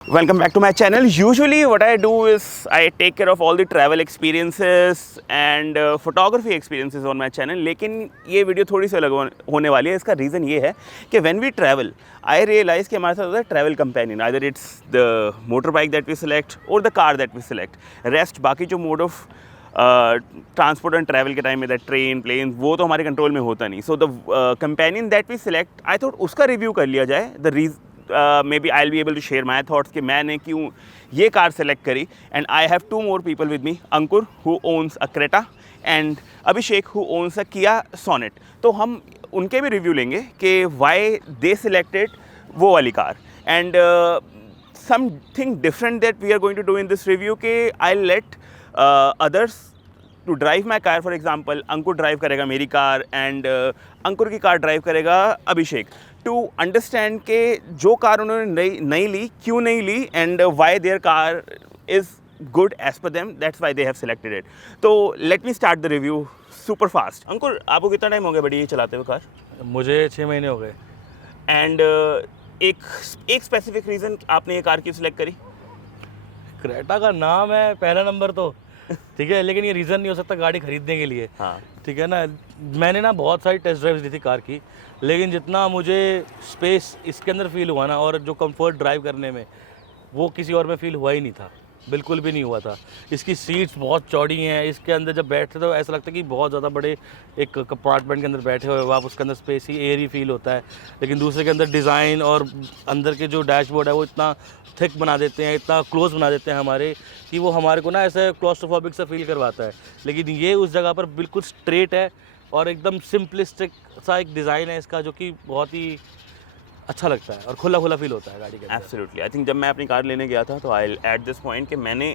Welcome back to my channel. Usually what I do is I take care of all the travel experiences and photography experiences on my channel. लेकिन ये video थोड़ी सी अलग होने वाली है. इसका reason ये है कि when we travel, I realize कि हमारे साथ होता है travel companion. Either it's the motorbike that we select or the car that we select. Rest बाकी जो mode of transport and travel के टाइम में दैट ट्रेन प्लेन वो तो हमारे कंट्रोल में होता नहीं. So the companion that we select I thought उसका रिव्यू कर लिया जाए. The maybe I will be able to share my thoughts कि मैंने क्यों ये कार सेलेक्ट करी. And I have two more people with me, Ankur who owns a Creta and Abhishek who owns a किया सोनेट. तो हम उनके भी रिव्यू लेंगे कि वाई दे सिलेक्टेड वो वाली car and something different that we are going to do in this review कि I let others to drive my car. For example, Ankur drive करेगा मेरी कार एंड अंकुर की कार ड्राइव करेगा अभिषेक, to understand के जो car उन्होंने नहीं ली क्यों नहीं ली and why their car is good as per them, that's why they have selected it. तो let me start the review super fast. Ankur आपको कितना टाइम हो गया बड़ी चलाते हुए कार? मुझे 6 महीने हो गए. एंड एक स्पेसिफिक रीज़न आपने ये कार क्यों सिलेक्ट करी? क्रेटा का नाम है पहला नंबर तो ठीक है, लेकिन ये रीज़न नहीं हो सकता गाड़ी खरीदने के लिए. हाँ ठीक है ना. मैंने ना बहुत सारी टेस्ट ड्राइव्स दी थी कार की, लेकिन जितना मुझे स्पेस इसके अंदर फील हुआ ना और जो कंफर्ट ड्राइव करने में वो किसी और में फील हुआ ही नहीं था, बिल्कुल भी नहीं हुआ था. इसकी सीट्स बहुत चौड़ी हैं, इसके अंदर जब बैठते तो ऐसा लगता है कि बहुत ज़्यादा बड़े एक कंपार्टमेंट के अंदर बैठे हुए हो आप. उसके अंदर स्पेस ही एयर ही फील होता है. लेकिन दूसरे के अंदर डिज़ाइन और अंदर के जो डैशबोर्ड है वो इतना थिक बना देते हैं, इतना क्लोज बना देते हैं हमारे कि वो हमारे को ना ऐसे क्लॉस्ट्रोफोबिक सा फील करवाता है. लेकिन ये उस जगह पर बिल्कुल स्ट्रेट है और एकदम सिंपलिस्टिक सा एक डिज़ाइन है इसका, जो कि बहुत ही अच्छा लगता है और खुला खुला फील होता है गाड़ी के अंदर. एब्सोल्युटली. आई थिंक जब मैं अपनी कार लेने गया था तो आई एट दिस पॉइंट कि मैंने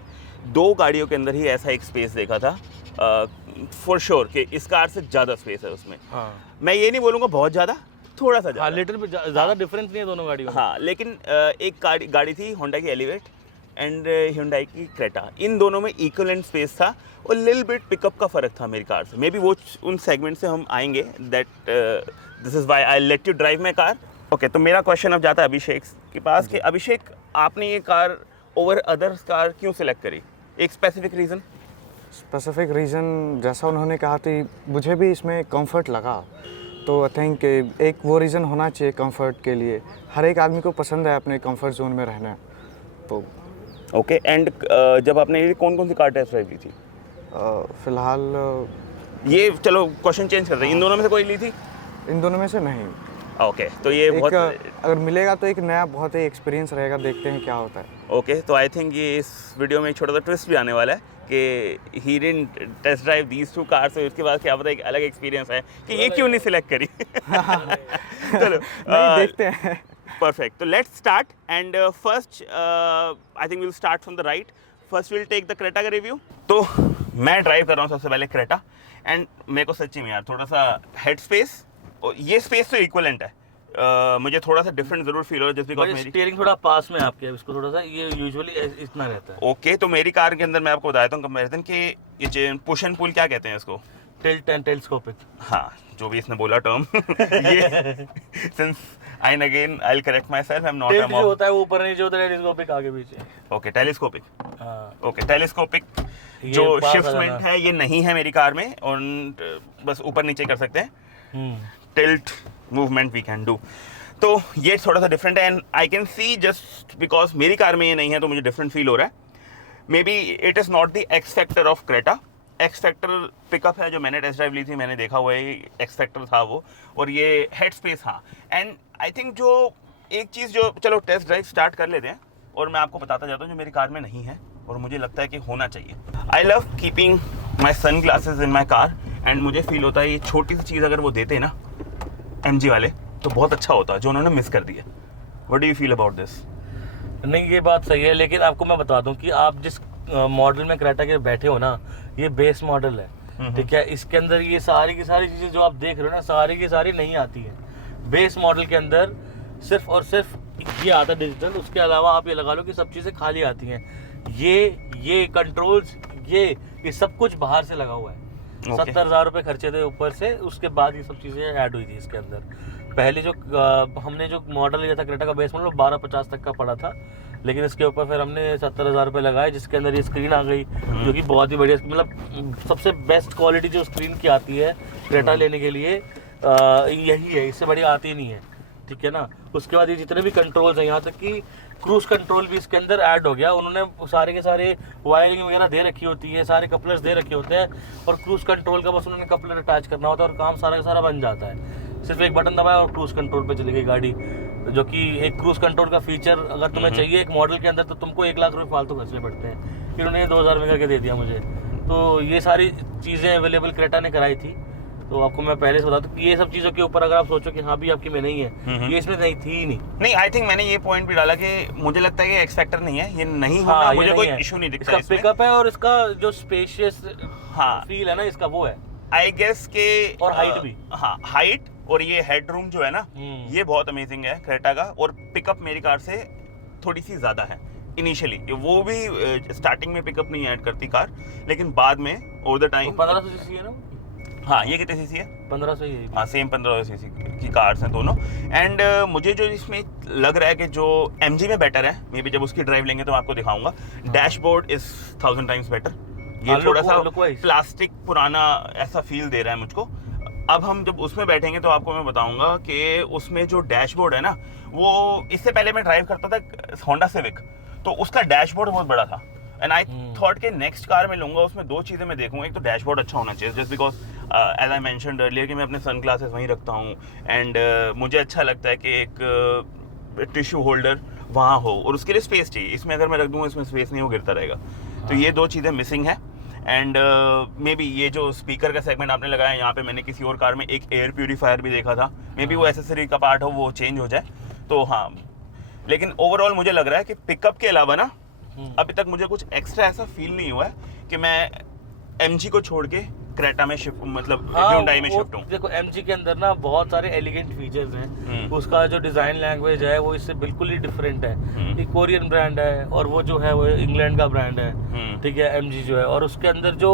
2 गाड़ियों के अंदर ही ऐसा एक स्पेस देखा था फॉर श्योर कि इस कार से ज़्यादा स्पेस है उसमें. हाँ, मैं ये नहीं बोलूँगा बहुत ज़्यादा, थोड़ा सा हाँ, ज़्यादा. लिटिल भी ज़्यादा डिफरेंस नहीं है दोनों गाड़ियों में. हाँ, लेकिन एक गाड़ी थी होंडा की एलिवेट एंड Hyundai की क्रेटा. इन दोनों में इक्वलेंट स्पेस था और लिल बिट पिकअप का फ़र्क था मेरी कार से. मे बी वो उन सेगमेंट से हम आएंगे that this is why I let you drive my car. Okay, तो मेरा क्वेश्चन अब जाता है अभिषेक के पास कि अभिषेक आपने ये कार ओवर अदर्स कार क्यों सिलेक्ट करी? एक स्पेसिफिक रीज़न? स्पेसिफिक रीज़न जैसा उन्होंने कहा थी, मुझे भी इसमें कंफर्ट लगा. तो आई थिंक एक वो रीज़न होना चाहिए कंफर्ट के लिए. हर एक आदमी को पसंद है अपने कंफर्ट जोन में रहना. तो ओके. एंड जब आपने ये कौन कौन सी कार टेस्ट ड्राइव ली थी? फ़िलहाल ये चलो क्वेश्चन चेंज कर रहे हैं, इन दोनों में से कोई ली थी? इन दोनों में से नहीं. ओके, तो ये एक बहुत अगर मिलेगा तो एक नया बहुत ही एक्सपीरियंस रहेगा, देखते हैं क्या होता है. ओके. तो आई थिंक ये इस वीडियो में एक छोटा सा ट्विस्ट भी आने वाला है कि he didn't test drive these 2 cars. तो उसके बाद क्या पता एक अलग एक्सपीरियंस है कि ये क्यों नहीं सिलेक्ट करी. चलो नहीं, देखते हैं. perfect. So let's start and first I think we'll start from the right. First we'll take the Creta का रिव्यू. तो मैं ड्राइव कर रहा हूँ सबसे पहले Creta एंड मेरे को सच्ची में यार थोड़ा सा हेड स्पेस और ये स्पेस तो इक्वलेंट है. मुझे थोड़ा सा डिफरेंट जरूर फील हो रहा है जस्ट बिकॉज मेरी स्टीयरिंग थोड़ा पास में आपके, इसको थोड़ा सा ये यूजुअली इतना रहता है. ओके. तो मेरी कार के अंदर मैं आपको बताता हूँ कंपैरिजन कि ये पुश एंड पुल क्या कहते हैं इसको? Tilt and telescopic. हाँ, जो भी इसने बोला टर्म ये since I again I will correct myself, I am not a tilt जो होता है वो ऊपर नीचे होता है, टेलस्कोपिक आगे पीछे. Okay, telescopic. हाँ, ओके, टेलीस्कोपिक ये जो पास आ शिफ्टमेंट जाना. है ये नहीं है मेरी कार में और बस ऊपर नीचे कर सकते हैं. Tilt movement we can do. तो ये थोड़ा सा डिफरेंट है and I can see just because मेरी कार में ये नहीं है तो मुझे डिफरेंट फील हो रहा है. May be it is not the x factor of Creta. X factor pickup है जो मैंने टेस्ट ड्राइव ली थी, मैंने देखा हुआ है एक्स फैक्टर था वो, और ये हेड स्पेस. हाँ, एंड आई थिंक जो एक चीज़ जो चलो टेस्ट ड्राइव स्टार्ट कर लेते हैं और मैं आपको बताता जाता हूँ जो मेरी कार में नहीं है और मुझे लगता है कि होना चाहिए. I love keeping my sunglasses in my car and मुझे फील होता है ये छोटी सी चीज़ अगर वो देते ना MG वाले तो बहुत अच्छा होता जो उन्होंने मिस कर दिया. What do you feel about this? नहीं, ये बात सही है, लेकिन आपको मैं बता दूं कि आप जिस मॉडल में क्रेटा के बैठे हो ना, ये बेस मॉडल है. ठीक है, इसके अंदर ये सारी की सारी चीज़ें जो आप देख रहे हो ना, सारी की सारी नहीं आती है. बेस मॉडल के अंदर सिर्फ और सिर्फ ये आता है डिजिटल. उसके अलावा आप ये लगा लो कि सब चीज़ें खाली आती हैं. ये कंट्रोल्स ये सब कुछ बाहर से लगा हुआ है. 70,000 रुपये खर्चे थे ऊपर से, उसके बाद ये सब चीज़ें ऐड हुई थी इसके अंदर. पहले जो हमने जो मॉडल लिया था क्रेटा का बेस मॉडल 1250 तक का पड़ा था, लेकिन इसके ऊपर फिर हमने 70,000 रुपये लगाए, जिसके अंदर ये स्क्रीन आ गई जो कि बहुत ही बढ़िया, मतलब सबसे बेस्ट क्वालिटी जो स्क्रीन की आती है क्रेटा लेने के लिए यही है, इससे बढ़िया आती नहीं है, ठीक है ना। उसके बाद ये जितने भी कंट्रोल्स हैं, यहाँ तक कि क्रूज कंट्रोल भी इसके अंदर ऐड हो गया। उन्होंने सारे के सारे वायरिंग वगैरह दे रखी होती है, सारे कपलर्स दे रखे होते हैं, और क्रूज कंट्रोल का बस उन्होंने कपलर अटैच करना होता है और काम सारा का सारा बन जाता है। सिर्फ एक बटन दबाया और क्रूज कंट्रोल पे चली गई गाड़ी, जो कि एक क्रूज कंट्रोल का फीचर अगर तुम्हें चाहिए एक मॉडल के अंदर तो तुमको 1 लाख रुपये फालतू खर्चने पड़ते हैं, फिर उन्होंने 2,000 में करके दे दिया मुझे। तो ये सारी चीज़ें अवेलेबल क्रेटा ने कराई थी। तो आपको मैं पहले से बता दूं कि ये सब चीज़ों के ऊपर अगर आप सोचो कि हाँ भी आपकी में नहीं है, ये इसमें नहीं थी ही नहीं। आई थिंक मैंने ये पॉइंट भी डाला कि मुझे लगता है कि एक्स फैक्टर नहीं है, ये नहीं होगा। हाँ, मुझे ये कोई नहीं है। इशू नहीं दिखता इसका इसमें। पिकअप है और इसका जो स्पेशियस हाँ। फील है ना इसका, वो है। आई गेस के और हाइट भी। हाँ, हाइट और ये हेडरूम जो है ना, ये बहुत अमेजिंग है क्रेटा का। और पिकअप मेरी कार से थोड़ी सी ज़्यादा है इनिशियली, वो भी स्टार्टिंग में पिकअप नहीं ऐड करती कार, लेकिन बाद में ओवर द टाइम। 1500 सीसी है ना? हाँ, ये कितने सीसी है? 1500 ही है। हाँ, सेम 1500 सीसी की कार्स हैं दोनों। एंड मुझे जो इसमें लग रहा है कि जो MG में बेटर है, मे बी जब उसकी ड्राइव लेंगे तो मैं आपको दिखाऊंगा, डैशबोर्ड इज 1000 टाइम्स बेटर। ये थोड़ा सा प्लास्टिक पुराना ऐसा फील दे रहा है मुझको। अब हम जब उसमें बैठेंगे तो आपको मैं बताऊंगा कि उसमें जो डैशबोर्ड है ना, वो इससे पहले मैं ड्राइव करता था होंडा सिविक, तो उसका डैशबोर्ड बहुत बड़ा था। एंड आई थॉट के नेक्स्ट कार में लूंगा, उसमें 2 चीज़ें मैं देखूंगा। एक तो डैशबोर्ड अच्छा होना चाहिए, just because as I mentioned earlier कि मैं अपने सन ग्लासेस वहीं रखता हूँ, एंड मुझे अच्छा लगता है कि एक टिश्यू होल्डर वहाँ हो, और उसके लिए स्पेस चाहिए। इसमें अगर मैं रख दूंगा, इसमें स्पेस नहीं, वो गिरता रहेगा। तो ये 2 चीज़ें मिसिंग है। एंड मे बी ये जो स्पीकर का सेगमेंट आपने लगाया है यहाँ पे, मैंने किसी और कार में एक एयर प्यूरीफायर भी देखा था, मे बी वो एसेसरी का पार्ट हो, वो चेंज हो जाए तो हाँ। लेकिन ओवरऑल मुझे लग रहा है कि पिकअप के अलावा ना अभी तक मुझे कुछ एक्स्ट्रा ऐसा फील नहीं हुआ है कि मैं MG को छोड़ के क्रेटा में शिफ्ट, मतलब Hyundai में शिफ्ट हूँ। देखो MG के अंदर ना बहुत सारे एलिगेंट फीचर्स हैं, उसका जो डिज़ाइन लैंग्वेज है वो इससे बिल्कुल ही डिफरेंट है। ये कोरियन ब्रांड है और वो जो है वो इंग्लैंड का ब्रांड है, ठीक है, MG जो है। और उसके अंदर जो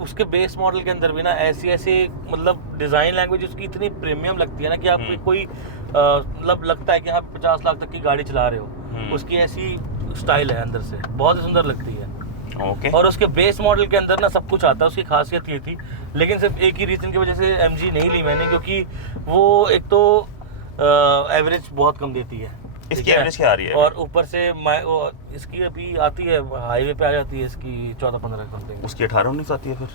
उसके बेस मॉडल के अंदर भी ना ऐसी मतलब डिज़ाइन लैंग्वेज उसकी इतनी प्रीमियम लगती है ना कि आप कोई मतलब लगता है कि आप 50 लाख तक की गाड़ी चला रहे हो। उसकी ऐसी स्टाइल है अंदर से, बहुत ही सुंदर लगती है। और उसके बेस मॉडल के अंदर ना सब कुछ आता है, उसकी खासियत ये थी। लेकिन सिर्फ एक ही रीज़न की वजह से MG नहीं ली मैंने, क्योंकि वो एक तो एवरेज बहुत कम देती है। इसकी एवरेज क्या आ रही है? और ऊपर से इसकी अभी आती है हाईवे पे आ जाती है इसकी 14-15 समथिंग। उसकी 18-19 आती है। फिर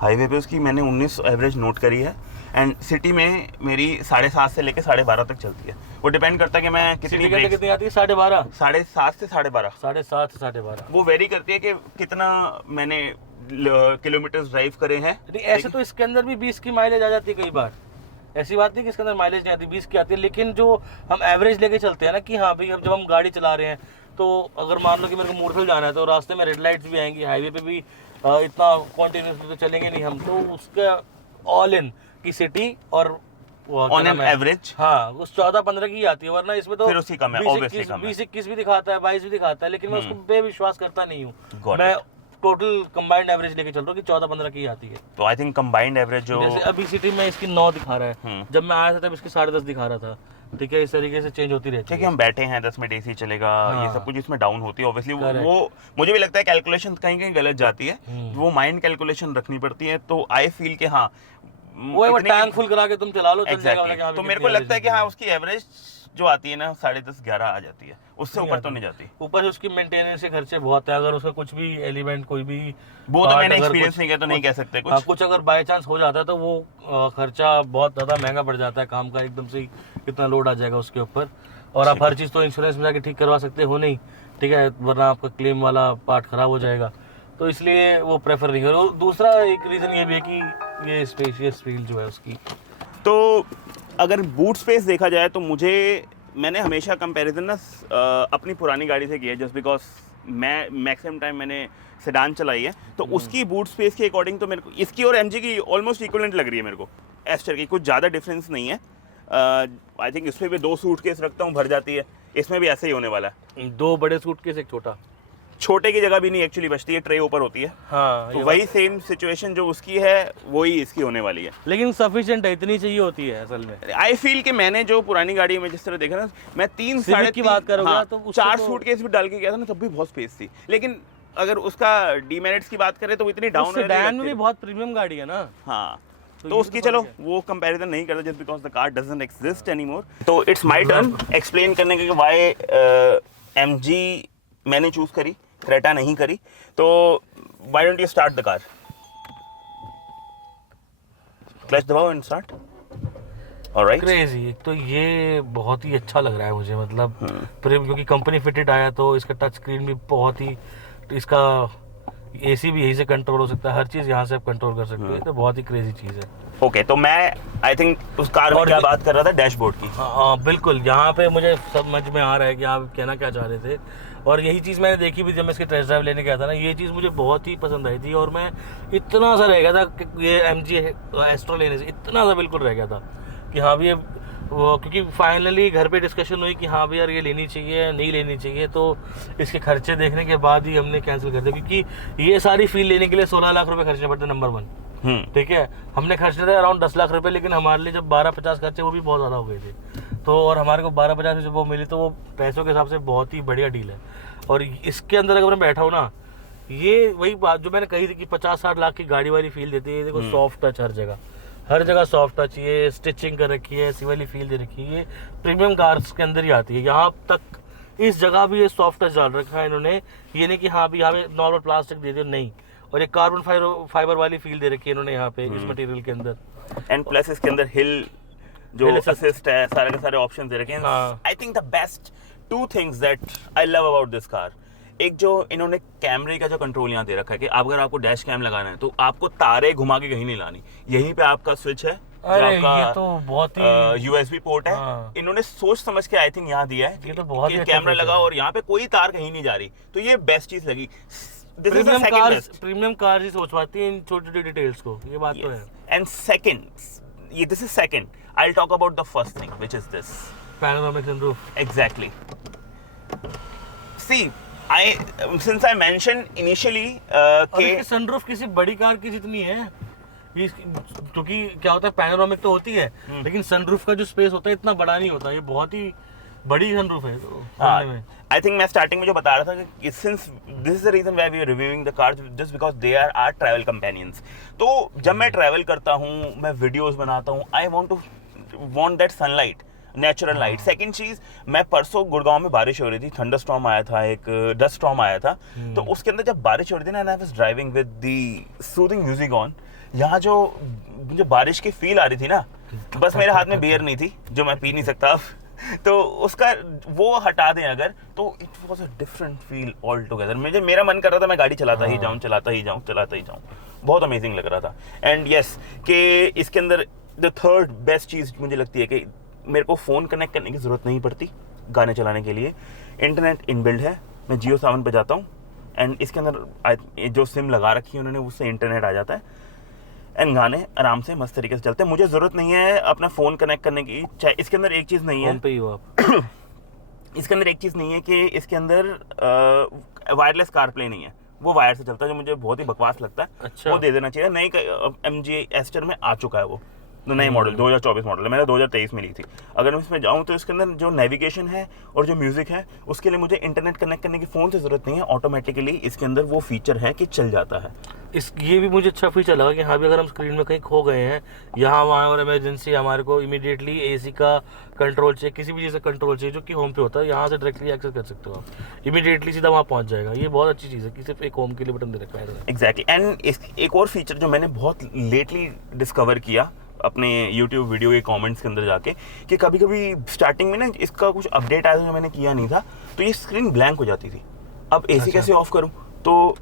हाईवे पे उसकी मैंने 19 एवरेज नोट करी है, एंड सिटी में मेरी 7.5 से लेके 12.5 तक चलती है। वो डिपेंड करता है कि मैं कितनी आती है। 12.5 7.5 से 12.5 7.5 से 12.5 वो वेरी करती है कि कितना मैंने किलोमीटर ड्राइव करे हैं। ऐसे तो इसके अंदर भी 20 की माइलेज आ जाती है कई बार, ऐसी बात नहीं कि इसके अंदर माइलेज नहीं आती, 20 की आती है। लेकिन जो हम एवरेज लेके चलते हैं ना कि हाँ भाई, अब जब हम गाड़ी चला रहे हैं तो अगर मान लो कि मेरे को मूर्खल जाना है तो रास्ते में रेड लाइट्स भी आएंगी, हाईवे पे भी इतना कॉन्टिन्यूसली तो चलेंगे नहीं हम, तो उसका ऑल इन की सिटी और ऑन एन एवरेज हाँ उस 14-15 की आती है। वरना इसमें तो फिर उसकी कम है, 20-21 भी दिखाता है, 22 भी दिखाता है, लेकिन मैं उसको बेविश्वास करता नहीं हूँ। मैं टोटल कंबाइंड एवरेज लेके चल रहा हूँ कि 14-15 की आती है। तो आई थिंक कंबाइंड एवरेज जो जैसे अभी सिटी में इसकी 9 दिखा रहा है, जब मैं आया था तब इसकी 10.5 दिखा रहा था, ठीक है। इस तरीके से चेंज होती रहती है। ठीक है, हम बैठे हैं 10 मिनट AC चलेगा, ये सब कुछ इसमें डाउन होती है ऑब्वियसली। वो मुझे भी लगता है कैलकुलेशन कहीं कहीं गलत जाती है, वो माइंड कैलकुलेशन रखनी पड़ती है। तो आई फील कि हाँ वो टैंक फुल करा के तुम चला लो, चल जाएगा। तो मेरे को लगता है कि हाँ उसकी एवरेज जो आती है ना 10.5-11 आ जाती है, उससे ऊपर तो नहीं जाती। ऊपर से उसकी मेंटेनेंस के खर्चे बहुत है, अगर उसका कुछ भी एलिमेंट कोई भी वो तो मैंने एक्सपीरियंस नहीं किया तो नहीं कह सकते कुछ अगर बाय चांस हो जाता है तो वो खर्चा बहुत ज़्यादा महंगा पड़ जाता है। काम का एकदम से कितना लोड आ जाएगा उसके ऊपर, और आप हर चीज़ तो इंश्योरेंस में जाके ठीक करवा सकते हो नहीं, ठीक है, वरना आपका क्लेम वाला पार्ट खराब हो जाएगा। तो इसलिए वो प्रेफर नहीं करो। दूसरा एक रीज़न ये भी है कि ये स्पेशियस फील जो है उसकी। तो अगर बूट स्पेस देखा जाए तो मैंने हमेशा कंपैरिजन ना अपनी पुरानी गाड़ी से किया है, जस्ट बिकॉज मैं मैक्सिमम टाइम मैंने सेडान चलाई है, तो उसकी बूट स्पेस के अकॉर्डिंग तो मेरे को इसकी और MG की ऑलमोस्ट इक्विवेलेंट लग रही है मेरे को। एस्टर की कुछ ज़्यादा डिफरेंस नहीं है। आई थिंक इसमें भी 2 सूटकेस रखता हूँ, भर जाती है। इसमें भी ऐसे ही होने वाला है। 2 बड़े सूटकेस, एक छोटा। छोटे की जगह भी नहीं एक्चुअली बचती है, ट्रे ऊपर होती है। हाँ तो वही सेम सिचुएशन जो उसकी है वही इसकी होने वाली है। लेकिन सफिशिएंट है, इतनी चाहिए होती है असल में। आई फील कि मैंने जो पुरानी गाड़ी में जिस तरह देखा ना, मैं 3 साढ़े की बात करोगे हाँ, तो उससे 4 तो- सूटकेस भी डाल के गया था ना, तब भी बहुत स्पेस थी। लेकिन अगर उसका डीमेरिट्स की बात करें तो वो इतनी डाउन सेडान में भी बहुत प्रीमियम गाड़ी है ना। हाँ, तो तो ये उसकी तो चलो फर्क वो कंपैरिजन नहीं करता just because the car doesn't exist anymore. तो इट्स माय टर्न एक्सप्लेन करने के व्हाई एमजी मैंने चूज करी, क्रेटा नहीं करी। तो why don't you start the car? Clutch दबाओ एंड स्टार्ट। Alright, crazy. एक तो ये बहुत ही अच्छा लग रहा है मुझे, मतलब क्योंकि कंपनी फिटेड आया तो इसका टच स्क्रीन भी बहुत ही, इसका एसी भी यहीं से कंट्रोल हो सकता है, हर चीज़ यहाँ से आप कंट्रोल कर सकते हैं, तो बहुत ही क्रेजी चीज़ है। ओके। तो मैं आई थिंक उस कार में और क्या ये- बात कर रहा था, डैशबोर्ड की। हाँ बिल्कुल, यहाँ पे मुझे समझ में आ रहा है कि आप कहना क्या चाह रहे थे। और यही चीज़ मैंने देखी भी जब मैं इसकी टेस्ट ड्राइव लेने गया था ना, ये चीज़ मुझे बहुत ही पसंद आई थी। और मैं इतना सा रह गया था कि ये MG एस्ट्रा लेने से, इतना सा बिल्कुल रह गया था कि हाँ भी वो, क्योंकि फाइनली घर पे डिस्कशन हुई कि हाँ भी यार ये लेनी चाहिए नहीं लेनी चाहिए, तो इसके खर्चे देखने के बाद ही हमने कैंसिल कर दिया। क्योंकि ये सारी फील लेने के लिए 16 लाख रुपए खर्चने पड़ते, नंबर 1। ठीक है, हमने खर्चने थे अराउंड 10 लाख रुपए, लेकिन हमारे लिए जब 12-50 खर्चे वो भी बहुत ज़्यादा हो गए थे। तो और हमारे को 12-50 में जब वो मिली तो वो पैसों के हिसाब से बहुत ही बढ़िया डील है। और इसके अंदर अगर मैं बैठा हूँ ना, ये वही बात जो मैंने कही थी कि 50-60 लाख की गाड़ी वाली फील देती है। देखो सॉफ्ट टच हर जगह सॉफ्ट टच, ये स्टिचिंग कर रखी है, ऐसी वाली फील दे रखी है, ये प्रीमियम कार्स के अंदर ही आती है। यहाँ तक इस जगह भी ये सॉफ्ट टच डाल रखा है इन्होंने, ये नहीं कि हाँ भी यहाँ पे नॉर्मल प्लास्टिक दे दिया, नहीं। और एक कार्बन फाइबर वाली फील दे रखी है इन्होंने यहाँ पे इस मटेरियल के अंदर। एंड प्लस इसके अंदर हिल जो Hill assist। असिस्ट है, सारे के सारे ऑप्शन दे रखे हैं। हाँ। I think the best 2 things that I love about this car, एक जो इन्होंने कैमरे का जो कंट्रोल यहाँ दे रखा है कि अगर आपको डैश कैम लगाना है तो आपको तारे घुमा के कहीं नहीं लानी, यहीं पे आपका स्विच है, जो अरे आपका ये तो बहुत ही USB पोर्ट है। हाँ। इन्होंने सोच समझ के आई थिंक यहाँ दिया है ये तो बहुत कि ही अच्छा कैमरा feature लगा है। और यहाँ पे कोई तार कहीं नहीं जा रही, तो ये बेस्ट चीज लगी। This is the premium second cars best. ही सोच पाती हैं इन छोटी छोटी डिटेल्स को, ये बात तो है। And second, this is second. I'll talk about the first thing, which is this. Panoramic sunroof. Exactly. See, since I mentioned initially और कि इसकी सनरूफ किसी बड़ी कार की जितनी है, क्योंकि क्या होता है पैनोरामिक तो होती है, लेकिन सनरूफ का जो स्पेस होता है इतना बड़ा नहीं होता, ये बहुत ही बड़ी सनरूफ है। तो में आई थिंक मैं स्टार्टिंग में जो बता रहा था कि since this is the reason why we are reviewing the cars just because they are our travel companions. तो जब मैं ट्रैवल करता हूँ, मैं वीडियोस बनाता हूँ, I want that sunlight, natural light. Second चीज, मैं परसों गुड़गांव में बारिश हो रही थी, थंडर स्टॉर्म आया था, एक डस्ट स्टॉर्म आया था। तो उसके अंदर जब बारिश हो रही थी ना, I was driving with the soothing music on, यहाँ जो बारिश की फील आ रही थी ना, बस मेरे हाथ में बियर नहीं थी जो मैं पी नहीं सकता अब, तो उसका वो हटा दें अगर, तो it was a different feel all together. मेरा मन कर रहा था मैं गाड़ी चलाता ही जाऊं। बहुत अमेजिंग लग रहा था। एंड यस कि इसके अंदर द थर्ड बेस्ट चीज़ मुझे लगती है कि मेरे को फ़ोन कनेक्ट करने की ज़रूरत नहीं पड़ती गाने चलाने के लिए, इंटरनेट इनबिल्ड है। मैं जियो सावन पे जाता हूँ एंड इसके अंदर जो सिम लगा रखी है उन्होंने, उससे इंटरनेट आ जाता है एंड गाने आराम से मस्त तरीके से चलते हैं। मुझे ज़रूरत नहीं है अपना फ़ोन कनेक्ट करने की। चाहे इसके अंदर एक चीज़ नहीं है, फोन पे ही हो आप। इसके अंदर एक चीज़ नहीं है कि इसके अंदर वायरलेस कारप्ले नहीं है, वो वायर से चलता है, जो मुझे बहुत ही बकवास लगता है। अच्छा। वो दे देना चाहिए। नई MG एस्टर में आ चुका है वो, नई मॉडल 2024 मॉडल है, मैंने 2023 में ली थी। अगर मैं इसमें जाऊँ तो इसके अंदर जो नेविगेशन है और जो म्यूज़िक है उसके लिए मुझे इंटरनेट कनेक्ट करने की फ़ोन से ज़रूरत नहीं है, ऑटोमेटिकली इसके अंदर वो फीचर है कि चल जाता है। ये भी मुझे अच्छा फीचर लगा कि हाँ भी अगर हम स्क्रीन में कहीं खो गए हैं यहाँ वहाँ और इमरजेंसी, हमारे को इमीडिएटली एसी का कंट्रोल चाहिए, किसी भी चीज़ का कंट्रोल चाहिए जो कि होम पे होता है, यहाँ से डायरेक्टली एक्सेस कर सकते हो आप, इमीडिएटली सीधा वहाँ पहुँच जाएगा। ये बहुत अच्छी चीज़ है कि सिर्फ एक होम के लिए बटन दे रखा है। एग्जैक्टली। एंड एक और फीचर जो मैंने बहुत लेटली डिस्कवर किया अपने YouTube वीडियो के कमेंट्स के अंदर जाके, कि कभी कभी स्टार्टिंग में ना इसका कुछ अपडेट आया था जो मैंने किया नहीं था, तो ये स्क्रीन ब्लैंक हो जाती थी। अब एसी कैसे ऑफ करूं? तो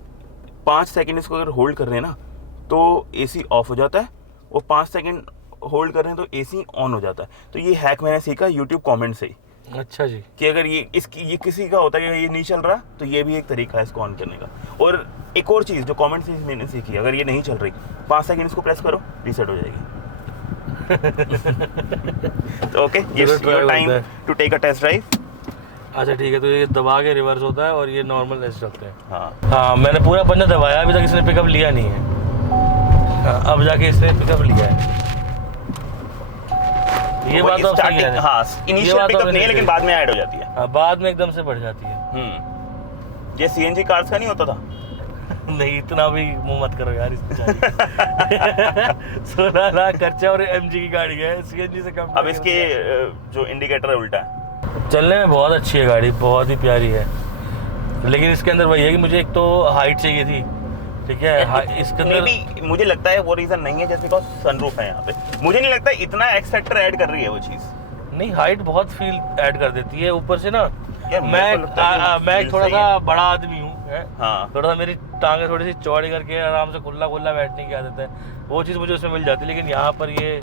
5 सेकंड इसको अगर होल्ड कर रहे हैं ना तो एसी ऑफ हो जाता है, और 5 सेकंड होल्ड कर रहे हैं तो एसी ऑन हो जाता है। तो ये हैक मैंने सीखा YouTube कमेंट से ही। अच्छा जी। कि अगर ये किसी का होता है कि ये नहीं चल रहा, तो ये भी एक तरीका है इसको ऑन करने का। और एक और चीज़ जो कमेंट से मैंने सीखी, अगर ये नहीं चल रही 5 सेकंड इसको प्रेस करो, रीसेट हो जाएगी। तो okay, time to take a test drive. अच्छा ठीक है, तो ये दबा के रिवर्स होता है और ये नॉर्मल ऐसे चलते हैं। हाँ हाँ मैंने पूरा पंजा दबाया, अभी तक इसने पिकअप लिया नहीं है। हाँ, अब जाके इसने पिकअप लिया है। ये बात तो सही है। हाँ ये इनिशियल बात तो पिकअप आपने नहीं है, सही लेकिन कही। बाद में ऐड हो जाती है। हाँ, बाद में एकदम से बढ़ जाती है। ये सीएनजी कार्स का नहीं होता था? नहीं इतना भी मुंह मत करो यार इस 16 लाख खर्चा और एमजी की गाड़ी है, सीएनजी से कम। अब इसके जो इंडिकेटर है उल्टा है। चलने में बहुत अच्छी है गाड़ी, बहुत ही प्यारी है, लेकिन इसके अंदर वही है कि मुझे एक तो हाइट चाहिए थी, ठीक है। इसके अंदर Maybe मुझे लगता है वो रीजन नहीं है, जैसे बिकॉज सनरूफ है यहाँ पे। मुझे नहीं लगता इतना एक्स फैक्टर ऐड कर रही है वो चीज़। नहीं, हाइट बहुत फील ऐड कर देती है। ऊपर से ना यार, मेरे को लगता है कि मैं feel थोड़ा सही सा है। बड़ा आदमी हूँ, हाँ। थोड़ा सा मेरी टांगे थोड़ी सी चौड़ी करके आराम से खुला खुला बैठने की आदत है, वो चीज़ मुझे उसमें मिल जाती है। लेकिन यहाँ पर ये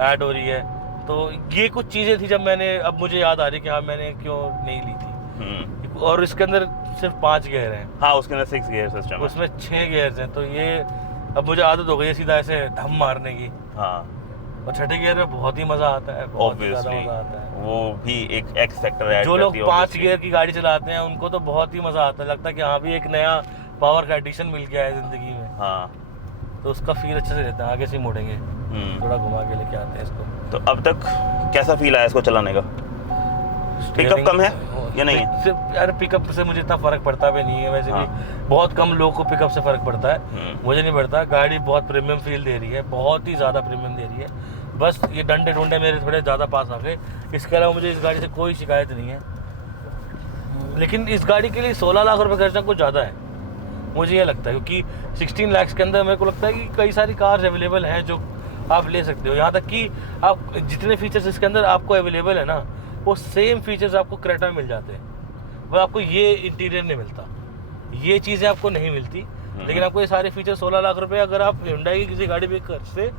ऐड हो रही है, तो ये कुछ चीज़ें थी जब मैंने, अब मुझे याद आ रही है कि हाँ मैंने क्यों नहीं ली थी। और इसके अंदर सिर्फ 5 गियर हैं। हाँ उसके अंदर 6 गियर सिस्टम है। उसमें 6 गियर्स हैं, तो ये अब मुझे आदत हो गई है सीधा ऐसे धम मारने की। हाँ और छठे गियर में बहुत ही मज़ा आता है, बहुत ही ज़्यादा ऑब्वियसली मज़ा आता है। वो भी एक एक्स फैक्टर ऐड जो लोग करती है 5 obviously। गियर की गाड़ी चलाते हैं उनको तो बहुत ही मज़ा आता है, लगता है कि हाँ भी एक नया पावर का एडिशन मिल गया है ज़िंदगी में। हाँ तो उसका फील अच्छे से रहता है। आगे से ही मुड़ेंगे, थोड़ा घुमा के लेके आते हैं इसको। तो अब तक कैसा फील आया इसको चलाने का? पिकअप कम है या नहीं है? यार पिकअप से मुझे इतना फ़र्क पड़ता भी नहीं है वैसे हाँ। भी, बहुत कम लोगों को पिकअप से फ़र्क पड़ता है, मुझे नहीं पड़ता। गाड़ी बहुत प्रीमियम फील दे रही है, बहुत ही ज़्यादा प्रीमियम दे रही है। बस ये डंडे डुंडे मेरे थोड़े ज़्यादा पास आ गए, इसके अलावा मुझे इस गाड़ी से कोई शिकायत नहीं है। लेकिन इस गाड़ी के लिए 16 लाख रुपए खर्चा कुछ ज़्यादा है, मुझे ये लगता है, क्योंकि 16 लाख के अंदर मेरे को लगता है कि कई सारी कार्स अवेलेबल हैं जो आप ले सकते हो। यहाँ तक कि आप जितने फीचर्स इसके अंदर आपको अवेलेबल है ना, वो सेम फीचर्स आपको क्रेटा में मिल जाते हैं। वो आपको ये इंटीरियर नहीं मिलता, ये चीज़ें आपको नहीं मिलती, लेकिन आपको ये सारे फीचर 16 लाख रुपए अगर आप Hyundai की किसी गाड़ी पे खर्च से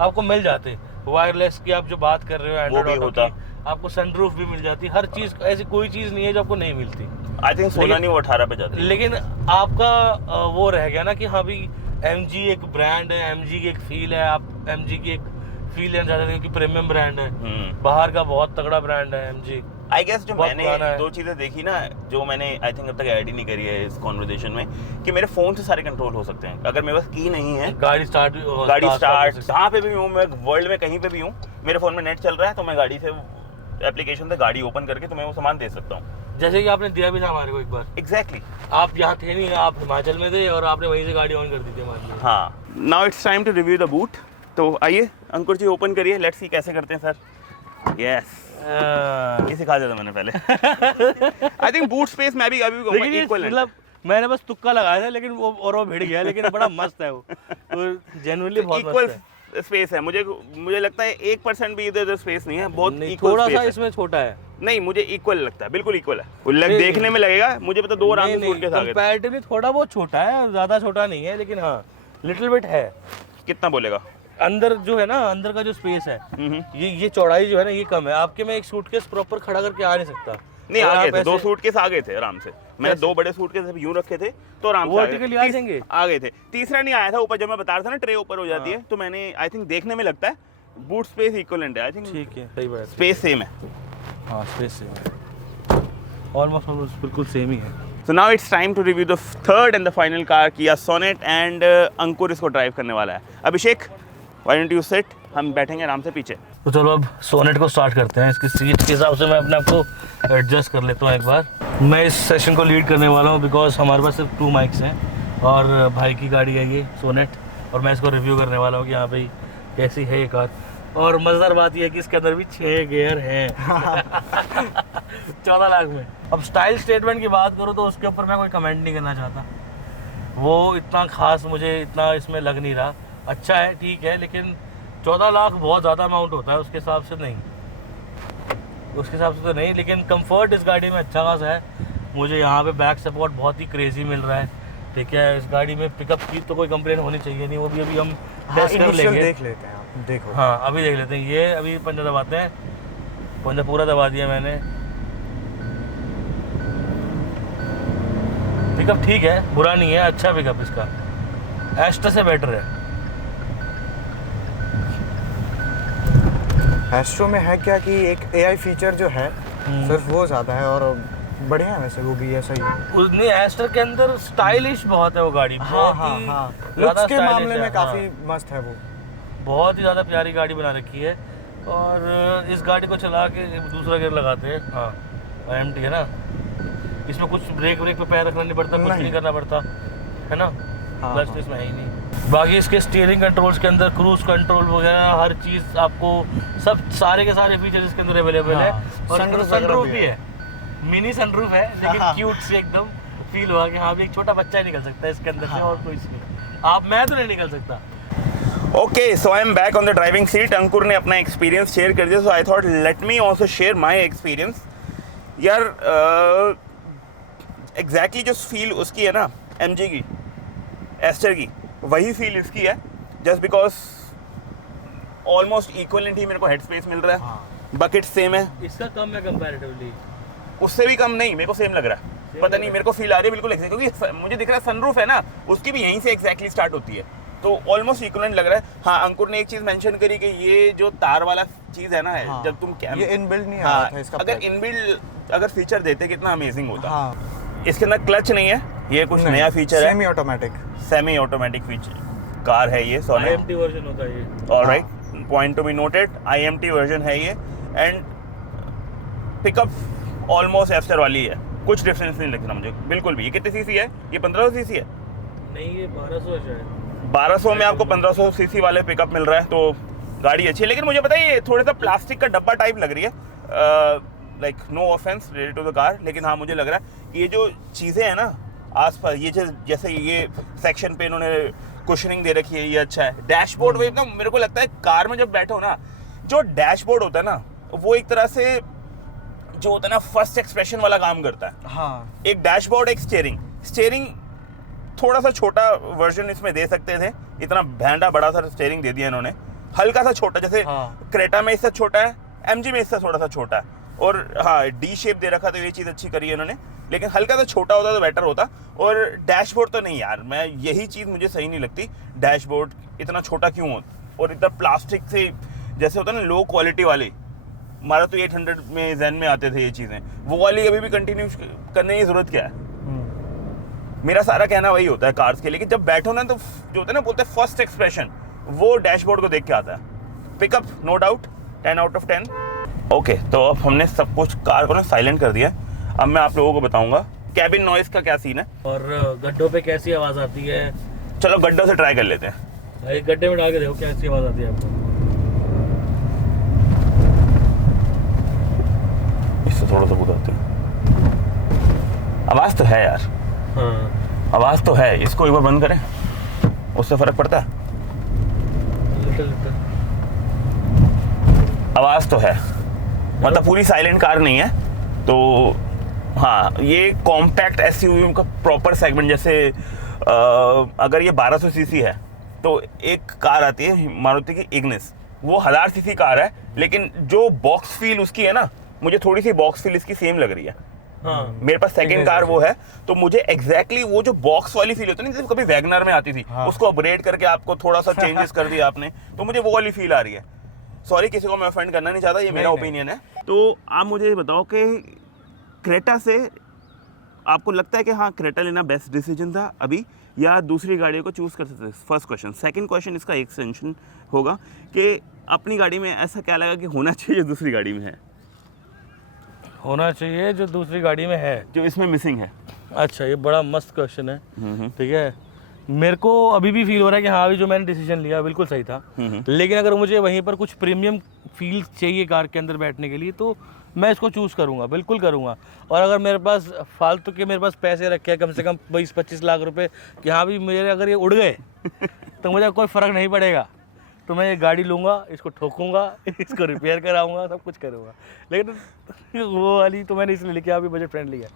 आपको मिल जाते। वायरलेस की आप जो बात कर रहे हो, वो भी एंड्रॉइड होता। की, आपको सनरूफ भी मिल जाती। हर चीज़, ऐसी कोई चीज़ नहीं है जो आपको नहीं मिलती। आई थिंक 16 नहीं वो 18 पे जाती है। लेकिन आपका वो रह गया ना कि हाँ भी MG एक ब्रांड है, MG की एक फील है, आप MG की एक फील लेना चाहते थे क्योंकि प्रीमियम ब्रांड है, बाहर का बहुत तगड़ा ब्रांड है MG। आई गेस जो बहुत मैंने पुराना है। 2 चीज़ें देखी ना, जो मैंने आई थिंक अब तक ऐड ही नहीं करी है इस कॉन्वर्जेशन में, कि मेरे फ़ोन से सारे कंट्रोल हो सकते हैं। अगर मेरे पास की नहीं है, गाड़ी स्टार्ट जहाँ पे भी हूँ मैं, वर्ल्ड में कहीं पे भी हूँ, मेरे फ़ोन में नेट चल रहा है, तो मैं गाड़ी से एप्लीकेशन से गाड़ी ओपन करके तुम्हें वो सामान दे सकता हूँ। जैसे कि आपने दिया भी था हमारे को एक बार, एग्जैक्टली। आप यहाँ थे नहीं, आप हिमाचल में थे और आपने वहीं से गाड़ी ऑन कर दी थी हमारी। हाँ, now it's time to review the boot. तो आइए अंकुर जी ओपन करिए, लेट्स सी कैसे करते हैं सर। यस, ये सिखा दिया था मैंने पहले। आई थिंक बूट स्पेस मैं भी अभी कहूँगा लेकिन ये equivalent है। मतलब मैंने बस तुक्का लगाया था, लेकिन वो भिड़ गया, लेकिन बड़ा मस्त है वो, तो जेन्युइनली बहुत इक्वल मस्त है। स्पेस है। मुझे लगता है 1% भी इधर स्पेस नहीं है, बहुत नहीं, इक्वल थोड़ा स्पेस सा है। इसमें छोटा है। नहीं, मुझे इक्वल लगता है, बिल्कुल इक्वल है। वो नहीं, देखने में लगेगा, मुझे पता 2 आराम से सूटकेस आ गए थे। कंपैरेटिवली थोड़ा बहुत छोटा है, ज़्यादा छोटा नहीं है, लेकिन हाँ लिटिल बिट है। कितना बोलेगा? अंदर जो है ना, अंदर का जो स्पेस है, ये चौड़ाई जो है ना, ये कम है। आपके में एक सूटकेस प्रॉपर खड़ा करके आ नहीं सकता। नहीं, अगर आगे आप थे 2 ऐसे- सूटकेस आ गए थे आराम से। मैंने 2 बड़े सूटकेस अभी यूं रखे थे, तो आराम से Vertically आ जाएंगे? आ गए थे। तीसरा नहीं आया था ऊपर, जब मैं बता रहा था ना ट्रे ऊपर हो जाती है, तो मैंने आई थिंक देखने में लगता है बूट स्पेस इक्विवेलेंट है। आई थिंक ठीक है, सही बात। स्पेस सेम है। हाँ, स्पेस सेम है, ऑलमोस्ट बिल्कुल सेम ही है। So now it's time to review the third and the final car, Kia Sonet, and अंकुर इसको ड्राइव करने वाला है। अभिषेक, why don't you sit? हम बैठेंगे आराम से पीछे। तो चलो अब सोनेट को स्टार्ट करते हैं। इसकी सीट के हिसाब से मैं अपने आप को एडजस्ट कर लेता हूँ एक बार। मैं इस सेशन को लीड करने वाला हूँ बिकॉज हमारे पास सिर्फ 2 माइक्स हैं और भाई की गाड़ी है ये सोनेट, और मैं इसको रिव्यू करने वाला हूँ कि हाँ भाई कैसी है ये कार। और मज़ेदार बात यह है कि इसके अंदर भी 6 गियर हैं 14 लाख में। अब स्टाइल स्टेटमेंट की बात करूँ तो उसके ऊपर मैं कोई कमेंट नहीं करना चाहता, वो इतना खास मुझे इतना इसमें लग नहीं रहा। अच्छा है, ठीक है, लेकिन 14 लाख बहुत ज़्यादा अमाउंट होता है उसके हिसाब से नहीं, उसके हिसाब से तो नहीं। लेकिन कंफर्ट इस गाड़ी में अच्छा खासा है। मुझे यहाँ पे बैक सपोर्ट बहुत ही क्रेजी मिल रहा है, ठीक है। इस गाड़ी में पिकअप की तो कोई कंप्लेन होनी चाहिए नहीं, वो भी अभी हम टेस्ट कर लेंगे। देख लेते हैं, आप देखो। हाँ, अभी देख लेते हैं। ये अभी पंजा दबाते हैं, पंजा पूरा दबा दिया मैंने। पिकअप ठीक है, बुरा नहीं है, अच्छा पिकअप इसका, एस्टा से बेटर है। एस्ट्रो में है क्या कि एक AI फीचर जो है सिर्फ वो ज़्यादा है, और बढ़िया है वैसे, वो भी ऐसा ही है। उसने एस्टर के अंदर स्टाइलिश बहुत है वो गाड़ी, हाँ बहुत हाँ ही हाँ, ज़्यादा लुक्स के stylish मामले है, में काफ़ी हाँ। मस्त है वो। बहुत ही ज़्यादा प्यारी गाड़ी बना रखी है। और इस गाड़ी को चला के दूसरा गियर लगाते हैं, हाँ एम है ना, इसमें कुछ ब्रेक पे पैर रखना नहीं पड़ता, कुछ नहीं। नहीं करना पड़ता है ना, हाँ, क्लच तो इसमें है ही नहीं। बाकी इसके स्टीयरिंग कंट्रोल्स के अंदर क्रूज कंट्रोल वगैरह हर चीज़ आपको, सब सारे के सारे फीचर्स इसके अंदर अवेलेबल है। हाँ, और sunroof सनरूफ वगैरह भी भी है, मिनी सनरूफ है, लेकिन हाँ। क्यूट से एकदम फील हुआ कि हाँ भी एक छोटा बच्चा ही निकल सकता है इसके अंदर से, हाँ। और कोई नहीं। आप, मैं तो नहीं निकल सकता। Okay, so I am back on the driving seat. Ankur ने अपना एक्सपीरियंस शेयर कर दिया, so I thought let me also share my experience. यार एग्जैक्टली जो फील उसकी है ना MG की, एस्टर की, वही फील इसकी है। जस्ट बिकॉज ऑलमोस्ट इक्वलेंट ही मेरे को हेड स्पेस मिल रहा है, हाँ। बकेट सेम है, इसका कम है कंपैरेटिवली, उससे भी कम नहीं, मेरे को सेम लग रहा है। पता नहीं, मेरे को फील आ रही है बिल्कुल exact, क्योंकि मुझे दिख रहा है सनरूफ है ना, उसकी भी यहीं से एग्जैक्टली स्टार्ट होती है, तो ऑलमोस्ट इक्वलेंट लग रहा है। हाँ, अंकुर ने एक चीज़ मेंशन करी कि ये जो तार वाला चीज़ है ना, हाँ, जब तुम ये इनबिल्ड नहीं आ हाँ, रहा था इसका अगर plug। इनबिल्ड अगर फीचर देते कितना अमेजिंग होता। हाँ, इसके अंदर क्लच नहीं है, ये कुछ नया फीचर है, semi automatic. Semi automatic feature car है ये, सोने। IMT वर्जन होता है ये। Alright, point to be noted, IMT version है ये। एंड पिकअप ऑलमोस्ट एस्टर वाली है, कुछ डिफरेंस नहीं लगता मुझे बिल्कुल भी। ये कितने सीसी है? ये 1500 सीसी है। नहीं, ये 1200 है शायद। 1200 में आपको 1500 सीसी वाले पिकअप मिल रहा है, तो गाड़ी अच्छी है। लेकिन मुझे पता है ये थोड़ा सा प्लास्टिक का डब्बा टाइप लग रही है, like no offence related to the car, लेकिन हाँ मुझे लग रहा है कि ये जो चीज़ें हैं ना आसपास, ये जैसे ये सेक्शन पे इन्होंने कुशनिंग दे रखी है, ये अच्छा है। डैशबोर्ड में एकदम मेरे को लगता है कार में जब बैठो ना, जो डैशबोर्ड होता है ना, वो एक तरह से जो होता है ना फर्स्ट एक्सप्रेशन वाला काम करता है। हाँ, एक डैशबोर्ड, एक स्टेयरिंग थोड़ा सा छोटा वर्जन इसमें दे सकते थे, इतना भैंडा बड़ा सा स्टेयरिंग दे दिया इन्होंने, हल्का सा छोटा, जैसे हाँ। क्रेटा में इससे छोटा है, MG में इससे थोड़ा सा छोटा है, और हाँ D शेप दे रखा, तो ये चीज़ अच्छी करी है इन्होंने, लेकिन हल्का सा छोटा होता तो बेटर होता। और डैशबोर्ड तो नहीं यार, मैं यही चीज़ मुझे सही नहीं लगती, डैशबोर्ड इतना छोटा क्यों होता, और इतना प्लास्टिक से जैसे होता है ना लो क्वालिटी वाली। हमारा तो 800 में जैन में आते थे ये चीज़ें, वो वाली अभी भी कंटिन्यू करने की ज़रूरत क्या है? मेरा सारा कहना वही होता है कार्स के लिए, कि जब बैठो ना तो जो होता है ना, बोलते हैं फर्स्ट एक्सप्रेशन, वो डैशबोर्ड को देख के आता है। Pickup no doubt 10 out of 10। Okay, तो अब हमने सब कुछ कार को ना साइलेंट कर दिया। अब मैं आप लोगों को बताऊंगा कैबिन नॉइस का क्या सीन है, और गड्ढों पे कैसी आवाज़ आती है। चलो गड्ढों से ट्राई कर लेते हैं। एक गड्ढे में डाल के देखो कैसी आवाज़ आती है आपको। इससे थोड़ा सा गुजरते हैं, आवाज़ तो है यार, हाँ, आवाज़ तो है। इसको एक बार बंद करें, उससे फ़र्क पड़ता है? लिटिल आवाज़ तो है, मतलब पूरी साइलेंट कार नहीं है। तो हाँ, ये कॉम्पैक्ट SUV का प्रॉपर सेगमेंट, जैसे अगर ये 1200 सीसी है तो एक कार आती है मारुति की इग्निस, वो 1000 सीसी कार है, लेकिन जो बॉक्स फील उसकी है ना, मुझे थोड़ी सी बॉक्स फील इसकी सेम लग रही है। हाँ, मेरे पास सेकंड कार वो है, तो मुझे एग्जैक्टली वो जो बॉक्स वाली फील होती है ना, जैसे कभी वैगनर में आती थी, हाँ। उसको अपग्रेड करके आपको थोड़ा सा चेंजेस कर दिया आपने, तो मुझे वो वाली फील आ रही है। सॉरी, किसी को मैं ऑफेंड करना नहीं चाहता, ये मेरा ओपिनियन है। तो आप मुझे ये बताओ कि क्रेटा से आपको लगता है कि हाँ क्रेटा लेना बेस्ट डिसीजन था अभी, या दूसरी गाड़ियों को चूज़ कर सकते थे? First question. सेकंड क्वेश्चन इसका एक्सटेंशन होगा कि अपनी गाड़ी में ऐसा क्या लगा कि होना चाहिए जो दूसरी गाड़ी में है, होना चाहिए जो दूसरी गाड़ी में है, जो इसमें मिसिंग है? अच्छा, ये बड़ा मस्त क्वेश्चन है। ठीक है, मेरे को अभी भी फील हो रहा है कि हाँ, अभी जो मैंने डिसीजन लिया बिल्कुल सही था। लेकिन अगर मुझे वहीं पर कुछ प्रीमियम फील चाहिए कार के अंदर बैठने के लिए, तो मैं इसको चूज़ करूँगा, बिल्कुल करूँगा। और अगर मेरे पास फालतू के, मेरे पास पैसे रखे हैं कम से कम 20-25 लाख रुपए, कि हाँ भी मेरे अगर ये उड़ गए तो मुझे कोई फ़र्क नहीं पड़ेगा, तो मैं ये गाड़ी लूँगा, इसको ठोकूँगा, इसको रिपेयर कराऊँगा, सब कुछ करूँगा। लेकिन वो वाली तो मैंने इसलिए लिखी, अभी बजट फ्रेंडली है।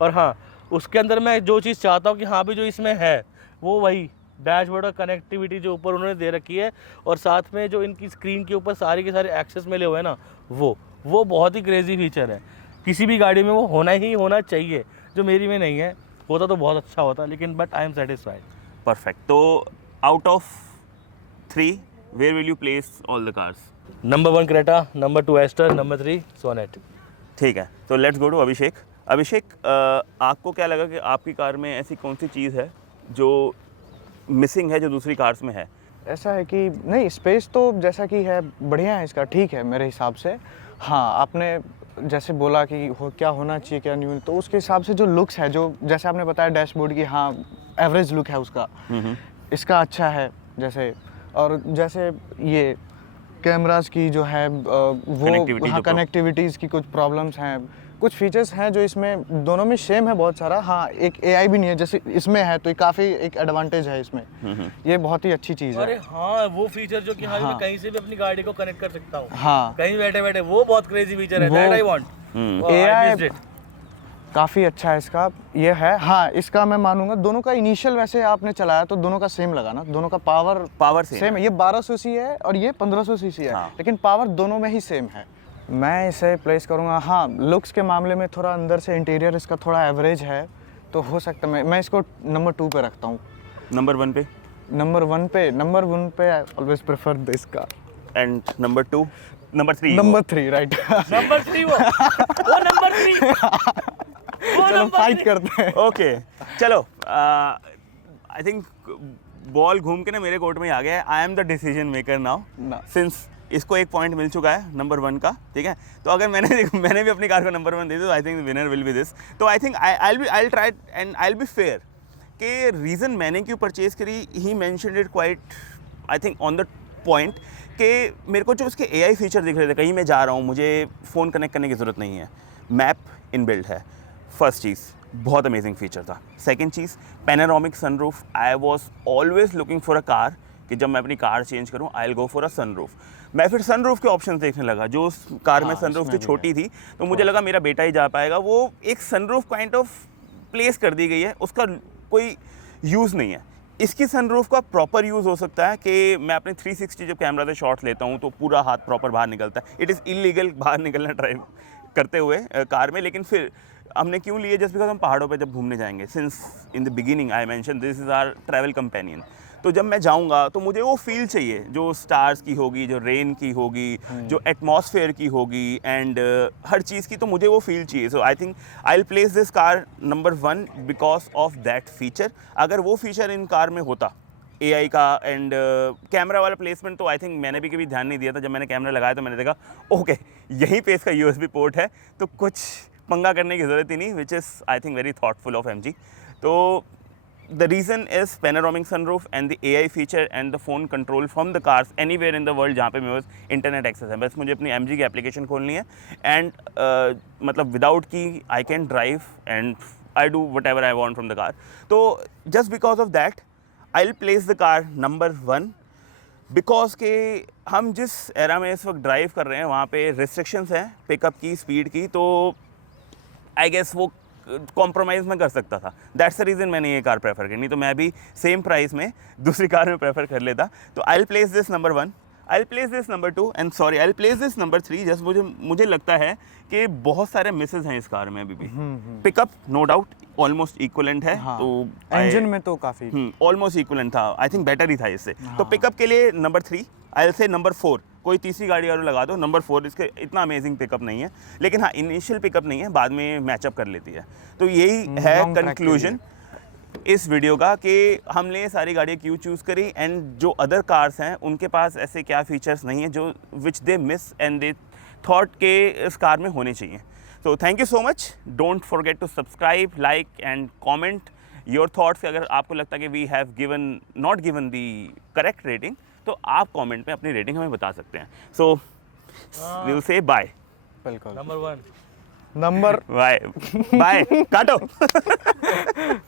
और हाँ, उसके अंदर मैं जो चीज़ चाहता हूँ कि हाँ भी जो इसमें है, वो वही डैशबोर्ड और कनेक्टिविटी जो ऊपर उन्होंने दे रखी है, और साथ में जो इनकी स्क्रीन के ऊपर सारे के सारे एक्सेस मिले हुए हैं ना, वो बहुत ही क्रेजी फीचर है। किसी भी गाड़ी में वो होना ही होना चाहिए, जो मेरी में नहीं है। होता तो बहुत अच्छा होता, लेकिन but I am satisfied. Perfect. तो out of 3 where will you place all the cars? Number 1 Creta, number 2 Astor, number 3 Sonet. ठीक है, तो लेट्स गो टू अभिषेक। अभिषेक, आपको क्या लगा कि आपकी कार में ऐसी कौन सी चीज़ है जो मिसिंग है जो दूसरी कार्स में है? ऐसा है कि नहीं, स्पेस तो जैसा कि है बढ़िया है इसका, ठीक है मेरे हिसाब से। हाँ, आपने जैसे बोला कि क्या होना चाहिए क्या नहीं, तो उसके हिसाब से जो लुक्स है, जो जैसे आपने बताया डैशबोर्ड की, हाँ एवरेज लुक है उसका, इसका अच्छा है जैसे। और जैसे ये कैमरास की जो है Connectivity वो हाँ जो कनेक्टिविटीज़ की कुछ प्रॉब्लम्स हैं, कुछ फीचर्स हैं जो इसमें दोनों में सेम है बहुत सारा। हाँ, एक AI भी नहीं है जैसे इसमें है, तो ये काफ़ी एक एडवांटेज है इसमें। ये बहुत ही अच्छी चीज़ अरे है। हाँ, वो फीचर जो कि हाँ, हाँ। मैं कहीं से भी अपनी गाड़ी को कनेक्ट कर सकता हूँ, हाँ, कहीं बैठे बैठे, वो बहुत क्रेजी फीचर है। वो- दैट आई वांट। AI काफ़ी अच्छा है इसका, ये है। हाँ, इसका मैं मानूंगा, दोनों का इनिशियल वैसे आपने चलाया तो दोनों का सेम लगा ना, दोनों का पावर सेम सेम है। ये 1200 सीसी है और ये 1500 सीसी है, हाँ। लेकिन पावर दोनों में ही सेम है। मैं इसे प्लेस करूँगा, हाँ लुक्स के मामले में थोड़ा अंदर से इंटीरियर इसका थोड़ा एवरेज है, तो हो सकता है मैं इसको नंबर 2 पे रखता हूँ। नंबर 1 पे नंबर 1 पे I always prefer this car. And number 2, number 3, number 3 right. Number 3 वो नंबर 3 चलो फाइट करते हैं। ओके चलो, आई थिंक बॉल घूम के ना मेरे कोर्ट में ही आ गया है। I am the decision maker now, ना। सिंस इसको एक पॉइंट मिल चुका है नंबर 1 का, ठीक है। तो अगर मैंने भी अपनी कार को नंबर 1 दे दी, तो I think winner will be this. तो I think I try and I be fair कि रीज़न मैंने क्यों परचेज़ करी, he mentioned it quite I think on the point कि मेरे को जो उसके AI फीचर दिख रहे थे, कहीं मैं जा रहा हूँ, मुझे फ़ोन कनेक्ट करने की ज़रूरत नहीं है, मैप इनबिल्ट है। फर्स्ट चीज़, बहुत अमेजिंग फीचर था। Second cheese, panoramic sunroof. I was always looking for a car कि जब मैं अपनी कार चेंज करूँ, I will go for a sunroof. मैं फिर सनरूफ के ऑप्शंस देखने लगा, जो उस कार में हाँ, सनरूफ इसमें थी भी छोटी थी, तो मुझे लगा मेरा बेटा ही जा पाएगा। वो एक सनरूफ काइंड ऑफ प्लेस कर दी गई है, उसका कोई यूज़ नहीं है। इसकी सनरूफ का प्रॉपर यूज़ हो सकता है कि मैं अपने 360 जब कैमरा से शॉट्स लेता हूँ तो पूरा हाथ प्रॉपर बाहर निकलता है। इट इज़ इलीगल बाहर निकलना ड्राइव करते हुए कार में, लेकिन फिर हमने क्यों लिए, जस्ट बिकॉज हम पहाड़ों पे जब घूमने जाएंगे। Since in the beginning I mention this is our travel companion. तो जब मैं जाऊंगा तो मुझे वो फील चाहिए जो स्टार्स की होगी, जो रेन की होगी, जो एटमॉस्फेयर की होगी, एंड हर चीज़ की, तो मुझे वो फील चाहिए। So I think I will place this car number 1 because of that feature. अगर वो फीचर इन कार में होता, AI का एंड कैमरा वाला प्लेसमेंट, तो आई थिंक मैंने भी कभी ध्यान नहीं दिया था। जब मैंने कैमरा लगाया तो मैंने देखा ओके यहीं पे इसका USB पोर्ट है, तो कुछ पंगा करने की ज़रूरत ही नहीं, which is I think very thoughtful of MG। तो the reason is panoramic sunroof and the AI feature and the phone control from the cars anywhere in the world जहाँ पे मेरे पास इंटरनेट एक्सेस है। बस मुझे अपनी MG की application खोलनी है एंड मतलब without key I can drive and I do whatever I want from the car. तो just because of that I will place the car number 1, because के हम जिस एरा में इस वक्त ड्राइव कर रहे हैं वहाँ पे रिस्ट्रिक्शंस हैं पिकअप की, स्पीड की, तो आई गेस वो कॉम्प्रोमाइज़ में कर सकता था। दैट्स द रीज़न मैंने ये कार प्रेफर की, नहीं तो मैं भी सेम प्राइस में दूसरी कार में प्रेफर कर लेता। तो आई will place this number 1, I will place this number 2 and sorry I will place this number 3। Just मुझे लगता है कि बहुत सारे मिसेस हैं इस कार में अभी भी। Pickup no doubt almost equivalent है, हाँ, तो इंजन में तो काफ़ी ऑलमोस्ट इक्वलेंट था, आई थिंक बेटर ही था इससे। तो पिकअप के लिए number 3, I will say number 4। कोई तीसरी गाड़ी और लगा दो, नंबर 4 इसके इतना अमेजिंग पिकअप नहीं है, लेकिन हाँ इनिशियल पिकअप नहीं है, बाद में मैचअप कर लेती है। तो यही है Long track के कंक्लूजन इस वीडियो का कि हमने ये सारी गाड़ियाँ क्यों चूज़ करी एंड जो अदर कार्स हैं उनके पास ऐसे क्या फीचर्स नहीं है जो which they miss and they thought के इस कार में होने चाहिए। तो thank you so much, don't forget to subscribe, like and comment your thoughts. अगर आपको लगता है कि we have given not given the correct rating, तो आप कमेंट में अपनी रेटिंग हमें बता सकते हैं। So we will say bye. बिल्कुल नंबर 1 नंबर बाय बाय काटो।